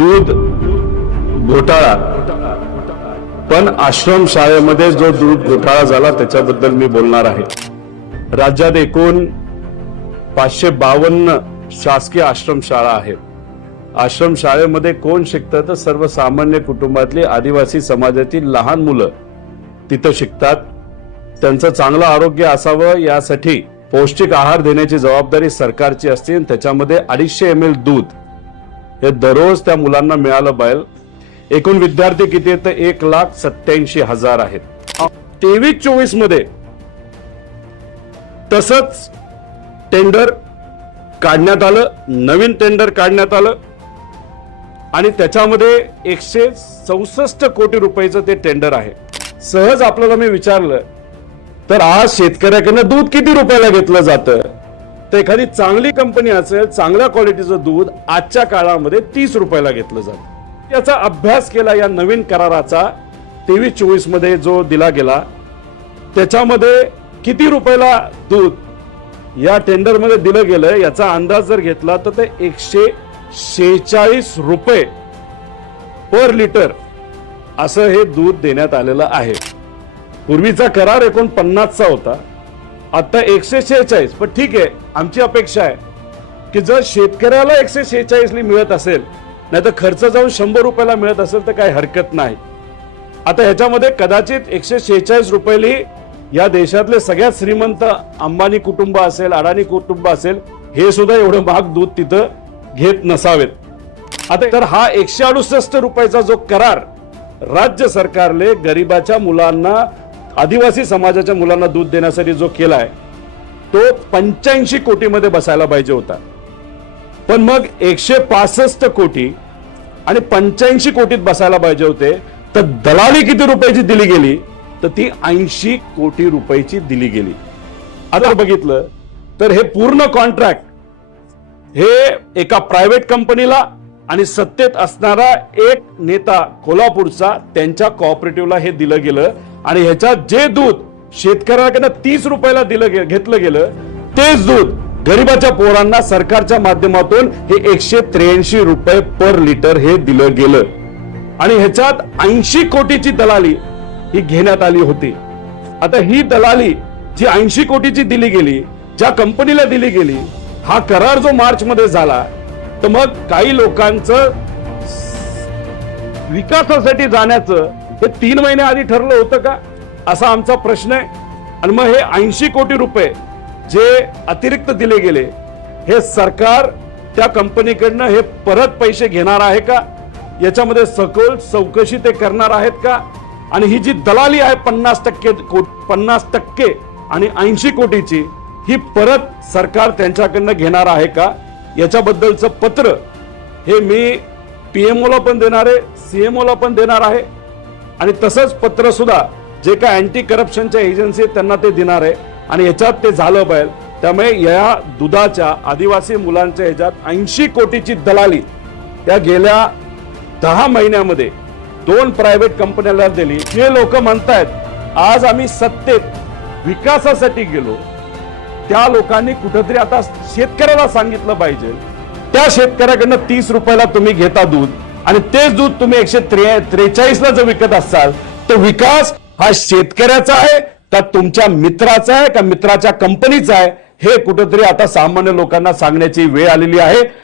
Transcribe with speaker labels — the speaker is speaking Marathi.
Speaker 1: दूध घोटाळा. पण आश्रम शाळेमध्ये जो दूध घोटाळा झाला त्याच्याबद्दल मी बोलणार आहे. राज्यात एकूण पाचशे बावन्न शासकीय आश्रमशाळा आहेत. आश्रम शाळेमध्ये कोण शिकतं? तर सर्वसामान्य कुटुंबातली आदिवासी समाजातील लहान मुलं तिथं शिकतात. त्यांचं चांगलं आरोग्य असावं यासाठी पौष्टिक आहार देण्याची जबाबदारी सरकारची असते त्याच्यामध्ये अडीचशे एम एल दूध हे दररोज त्या मुलांना मिळालं पाहिजे एकूण विद्यार्थी किती आहेत? तर एक लाख सत्याऐंशी हजार आहेत. तेवीस चोवीसमध्ये तसंच टेंडर काढण्यात आलं नवीन टेंडर काढण्यात आलं. आणि त्याच्यामध्ये एकशे चौसष्ट कोटी रुपयाचं ते टेंडर आहे. सहज आपल्याला मी विचारलं तर आज शेतकऱ्याकडनं दूध किती रुपयाला घेतलं जातं? तर एखादी चांगली कंपनी असेल चांगल्या क्वालिटीचं दूध आजच्या काळामध्ये तीस रुपयाला घेतलं जातं. याचा अभ्यास केला या नवीन कराराचा तेवीस चोवीसमध्ये जो दिला गेला त्याच्यामध्ये किती रुपयाला दूध या टेंडरमध्ये दिलं गेलं याचा अंदाज जर घेतला तर ते एकशे शेहेचाळीस रुपये पर लिटर असं हे दूध देण्यात आलेलं आहे. पूर्वीचा करार एकूण पन्नासचा होता. आता एकशे शेहेचाळीस पण ठीक आहे आमची अपेक्षा आहे की जर शेतकऱ्याला एकशे शेहेचाळीसली मिळत असेल नाही तर खर्च जाऊन शंभर रुपयाला मिळत असेल तर काही हरकत नाही. आता ह्याच्यामध्ये कदाचित एकशे शेहेचाळीस रुपयेली या देशातले सगळ्यात श्रीमंत अंबानी कुटुंब असेल अडाणी कुटुंब असेल हे सुद्धा एवढं महाग दूध तिथं घेत नसावेत. आता तर हा एकशे अडुसष्ट रुपयाचा जो करार राज्य सरकारले गरिबाच्या मुलांना आदिवासी समाजाच्या मुलांना दूध देण्यासाठी जो केला आहे तो पंच्याऐंशी कोटीमध्ये बसायला पाहिजे होता. पण मग एकशे पासष्ट कोटी आणि पंच्याऐंशी कोटीत बसायला पाहिजे होते तर दलाली किती रुपयाची दिली गेली? तर ती ऐंशी कोटी रुपयाची दिली गेली. आता बघितलं तर हे पूर्ण कॉन्ट्रॅक्ट हे एका प्रायव्हेट कंपनीला आणि सत्तेत असणारा एक नेता कोल्हापूरचा त्यांच्या कॉपरेटिव्हला हे दिलं गेलं. आणि ह्याच्यात जे दूध शेतकऱ्याकडनं तीस रुपयाला दिलं घेतलं गेलं तेच दूध गरिबाच्या पोरांना सरकारच्या माध्यमातून हे एकशे त्र्याऐंशी रुपये पर लिटर हे दिलं गेलं. आणि ह्याच्यात ऐंशी कोटीची दलाली ही घेण्यात आली होती. आता ही दलाली जी ऐंशी कोटीची दिली गेली ज्या कंपनीला दिली गेली हा करार जो मार्च मध्ये झाला तर मग काही लोकांचं विकासासाठी जाण्याचं हे तीन महिने आधी ठरलं होतं का? असा आमचा प्रश्न आहे. आणि मग हे ऐंशी कोटी रुपये जे अतिरिक्त दिले गेले हे सरकार त्या कंपनीकडनं हे परत पैसे घेणार आहे का? याच्यामध्ये सखोल चौकशी ते करणार आहेत का? आणि ही जी दलाली आहे पन्नास टक्के पन्नास टक्के आणि ऐंशी कोटीची ही परत सरकार त्यांच्याकडनं घेणार आहे का? याच्याबद्दलचं पत्र हे मी पीएमओला पण देणार आहे सीएमओला पण देणार आहे. आणि तसंच पत्र सुद्धा जे काय अँटी करप्शनच्या एजन्सी आहेत त्यांना ते देणार आहे. आणि याच्यात ते झालं पाहिजे. त्यामुळे या दुधाच्या आदिवासी मुलांच्या ह्याच्यात ऐंशी कोटीची दलाली त्या गेल्या दहा महिन्यामध्ये दोन प्रायव्हेट कंपन्याला दिली. जे लोक म्हणतायत आज आम्ही सत्तेत विकासासाठी गेलो. त्या लोकांनी कुठंतरी आता शेतकऱ्याला सांगितलं पाहिजे. त्या शेतकऱ्याकडनं तीस रुपयाला तुम्ही घेता दूध. आणि तेच दूध तुम्ही एकशे त्रेचाळीस ला जर विकत असाल तर विकास हा शेतकऱ्याचा आहे का तुमच्या मित्राचा आहे का मित्राच्या कंपनीचा आहे हे कुठंतरी आता सामान्य लोकांना सांगण्याची वेळ आलेली आहे.